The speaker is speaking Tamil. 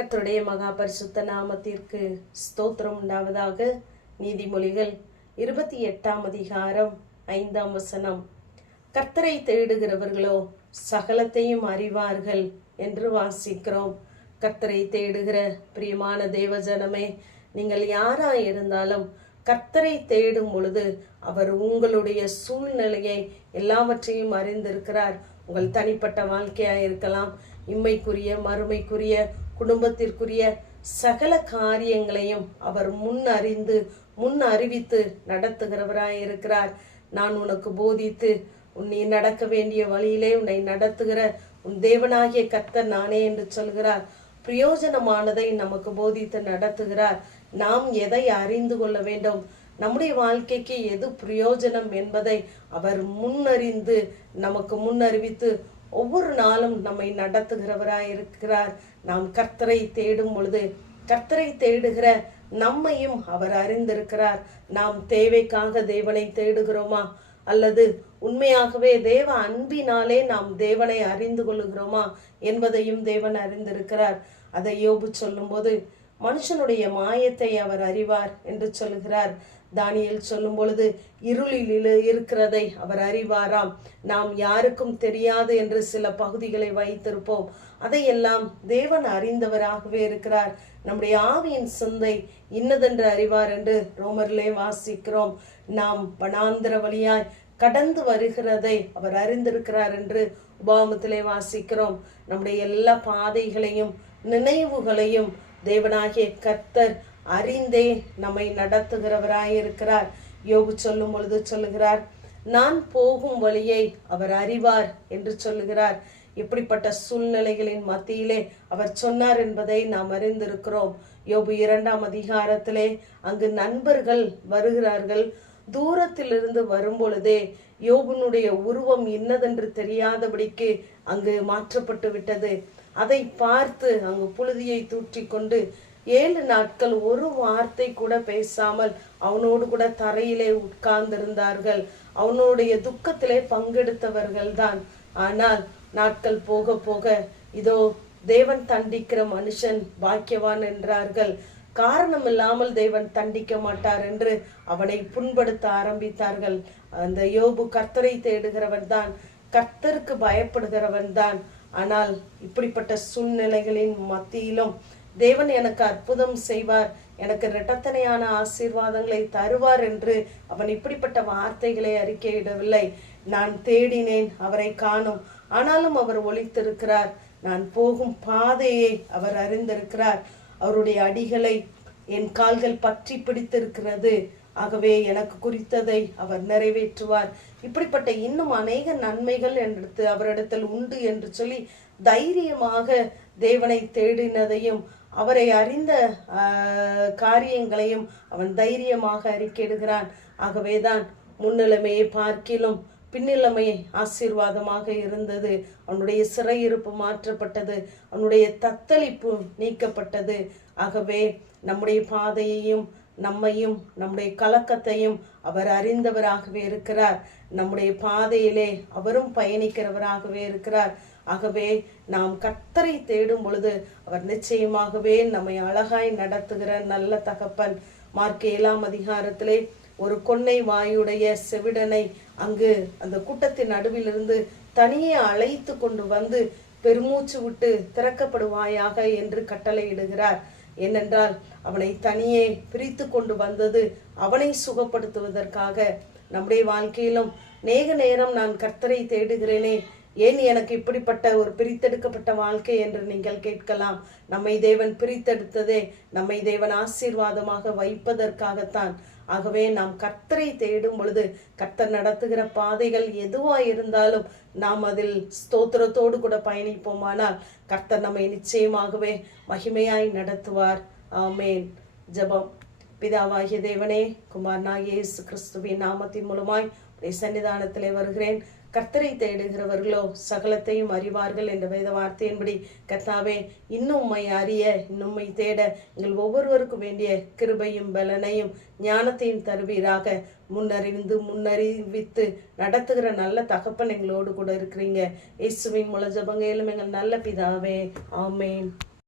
கர்த்தருடைய மகா பரிசுத்த நாமத்திற்கு ஸ்தோத்திரம் உண்டாவதாக. நீதிமொழிகள் 28ஆம் அதிகாரம் 5ஆம் வசனம். கர்த்தரை தேடுகிறவர்களோ சகலத்தையும் அறிவார்கள் என்று வாசிக்கிறோம். கர்த்தரை தேடுகிற பிரியமான தேவஜனமே, நீங்கள் யாரா இருந்தாலும் கர்த்தரை தேடும் பொழுது அவர் உங்களுடைய சூழ்நிலையை எல்லாவற்றையும் அறிந்திருக்கிறார். உங்கள் தனிப்பட்ட வாழ்க்கையா இருக்கலாம், இம்மைக்குரிய மறுமைக்குரிய குடும்பத்திற்குரிய சகல காரியங்களையும் அவர் முன் அறிவித்து நடத்துகிறவராய் இருக்கிறார். நான் உனக்கு போதித்து நீ நடக்க வேண்டிய வழியிலே உன்னை நடத்துகிற உன் தேவனாகிய கர்த்தர் நானே என்று சொல்கிறார். பிரயோஜனமானதை நமக்கு போதித்து நடத்துகிறார். நாம் எதை அறிந்து கொள்ள வேண்டும், நம்முடைய வாழ்க்கைக்கு எது பிரயோஜனம் என்பதை அவர் முன்னறிந்து நமக்கு முன்னறிவித்து ஒவ்வொரு நாளும் நம்மை நடத்துகிறவராய் இருக்கிறார். நாம் கர்த்தரை தேடும் பொழுது கர்த்தரை தேடுகிற நம்மையும் அவர் அறிந்திருக்கிறார். நாம் தேவைக்காக தேவனை தேடுகிறோமா, அல்லது உண்மையாகவே தேவ அன்பினாலே நாம் தேவனை அறிந்து கொள்ளுகிறோமா என்பதையும் தேவன் அறிந்திருக்கிறார். அதை யோபு சொல்லும் போது மனுஷனுடைய மாயத்தை அவர் அறிவார் என்று சொல்லுகிறார். தானியேல் சொல்லும் பொழுது இருளில் இருக்கிறதை அவர் அறிவாராம். நாம் யாருக்கும் தெரியாது என்று சில பகுதிகளை வைத்திருப்போம், அதையெல்லாம் தேவன் அறிந்தவராகவே இருக்கிறார். நம்முடைய ஆவியின் சிந்தை இன்னதென்று அறிவார் என்று ரோமரிலே வாசிக்கிறோம். நாம் வனாந்திர வழியாய் கடந்து வருகிறதை அவர் அறிந்திருக்கிறார் என்று உபாகமத்திலே வாசிக்கிறோம். நம்முடைய எல்லா பாதைகளையும் நினைவுகளையும் தேவனாகிய கர்த்தர் அறிந்தே நம்மை நடத்துகிறவராயிருக்கிறார். யோபு சொல்லும் பொழுது சொல்லுகிறார், நான் போகும் வழியை அவர் அறிவார் என்று சொல்லுகிறார். இப்படிப்பட்ட சூழ்நிலைகளின் மத்தியிலே அவர் சொன்னார் என்பதை நாம் அறிந்திருக்கிறோம். யோபு 2ஆம் அதிகாரத்திலே அங்கு நண்பர்கள் வருகிறார்கள். தூரத்திலிருந்து வரும் பொழுதே யோபுனுடைய உருவம் இன்னதென்று தெரியாதபடிக்கு அங்கு மாற்றப்பட்டு விட்டது. அதை பார்த்து அங்கு புழுதியை தூற்றி கொண்டு 7 நாட்கள் ஒரு வார்த்தை கூட பேசாமல் அவனோடு கூட தரையிலே உட்கார்ந்திருந்தார்கள். அவனுடைய துக்கத்திலே பங்கெடுத்தவர்கள் தான். ஆனால் நாட்கள் போக போக இதோ தேவன் தண்டிக்கிற மனுஷன் பாக்கியவான் என்றார்கள். காரணம் இல்லாமல் தேவன் தண்டிக்க மாட்டார் என்று அவனை புண்படுத்த ஆரம்பித்தார்கள். அந்த யோபு கர்த்தரை தேடுகிறவன் தான், கர்த்தருக்கு பயப்படுகிறவன் தான். ஆனால் இப்படிப்பட்ட சூழ்நிலைகளின் மத்தியிலும் தேவன் எனக்கு அற்புதம் செய்வார், எனக்கு இரட்டத்தனையான ஆசீர்வாதங்களை தருவார் என்று அவன் இப்படிப்பட்ட வார்த்தைகளை அறிக்கையிடவில்லை. நான் தேடினேன், அவரை காணோம், ஆனாலும் அவர் ஒளித்திருக்கிறார். நான் போகும் பாதையை அவர் அறிந்திருக்கிறார். அவருடைய அடிகளை என் கால்கள் பற்றி பிடித்திருக்கிறது. ஆகவே எனக்கு குறித்ததை அவர் நிறைவேற்றுவார். இப்படிப்பட்ட இன்னும் அநேக நன்மைகள் என்று அவரிடத்தில் உண்டு என்று சொல்லி தைரியமாக தேவனை தேடினதையும் அவரை அறிந்த காரியங்களையும் அவன் தைரியமாக அறிக்கையிடுகிறான். ஆகவேதான் முன்னிலைமையை பார்க்கிலும் பின்னிலைமை ஆசீர்வாதமாக இருந்தது. அவனுடைய சிறையிருப்பு மாற்றப்பட்டது, அவனுடைய தத்தளிப்பு நீக்கப்பட்டது. ஆகவே நம்முடைய பாதையையும் நம்மையும் நம்முடைய கலக்கத்தையும் அவர் அறிந்தவராகவே இருக்கிறார். நம்முடைய பாதையிலே அவரும் பயணிக்கிறவராகவே இருக்கிறார். ஆகவே நாம் கர்த்தரை தேடும் பொழுது அவர் நிச்சயமாகவே நம்மை அழகாய் நடத்துகிற நல்ல தகப்பன். மார்க் 7ஆம் அதிகாரத்திலே ஒரு கொன்னை வாயுடைய செவிடனை அங்கு அந்த கூட்டத்தின் நடுவிலிருந்து தனியே அழைத்து கொண்டு வந்து பெருமூச்சு விட்டு திறக்கப்படுவாயாக என்று கட்டளையிடுகிறார். ஏனென்றால் அவனை தனியே பிரித்து கொண்டு வந்தது அவனை சுகப்படுத்துவதற்காக. நம்முடைய வாழ்க்கையிலும் நேக நேரம் நான் கர்த்தரை தேடுகிறேனே, ஏன் எனக்கு இப்படிப்பட்ட ஒரு பிரித்தெடுக்கப்பட்ட வாழ்க்கை என்று நீங்கள் கேட்கலாம். நம்மை தேவன் பிரித்தெடுத்ததே நம்மை தேவன் ஆசீர்வாதமாக வைப்பதற்காகத்தான். ஆகவே நாம் கர்த்தரை தேடும் பொழுது கர்த்தர் நடத்துகிற பாதைகள் எதுவாய் இருந்தாலும் நாம் அதில் ஸ்தோத்திரத்தோடு கூட பயணிப்போமானால் கர்த்தர் நம்மை நிச்சயமாகவே மகிமையாய் நடத்துவார். ஆமேன். ஜெபம். பிதாவாகிய தேவனே, குமாரனாகிய இயேசு கிறிஸ்துவின் நாமத்தின் மூலமாய் சன்னிதானத்திலே வருகிறேன். கர்த்தரை தேடுகிறவர்களோ சகலத்தையும் அறிவார்கள் என்ற வேத வார்த்தையின்படி கர்த்தாவே, இன்னும் உம்மை அறிய, இன்னும் உம்மை தேட எங்கள் ஒவ்வொருவருக்கும் வேண்டிய கிருபையும் பலனையும் ஞானத்தையும் தருவீராக. முன்னறிவித்து நடத்துகிற நல்ல தகப்பன் எங்களோடு கூட இருக்கிறீங்க. இயேசுவின் மூல ஜெபங்களும் எங்கள் நல்ல பிதாவே. ஆமேன்.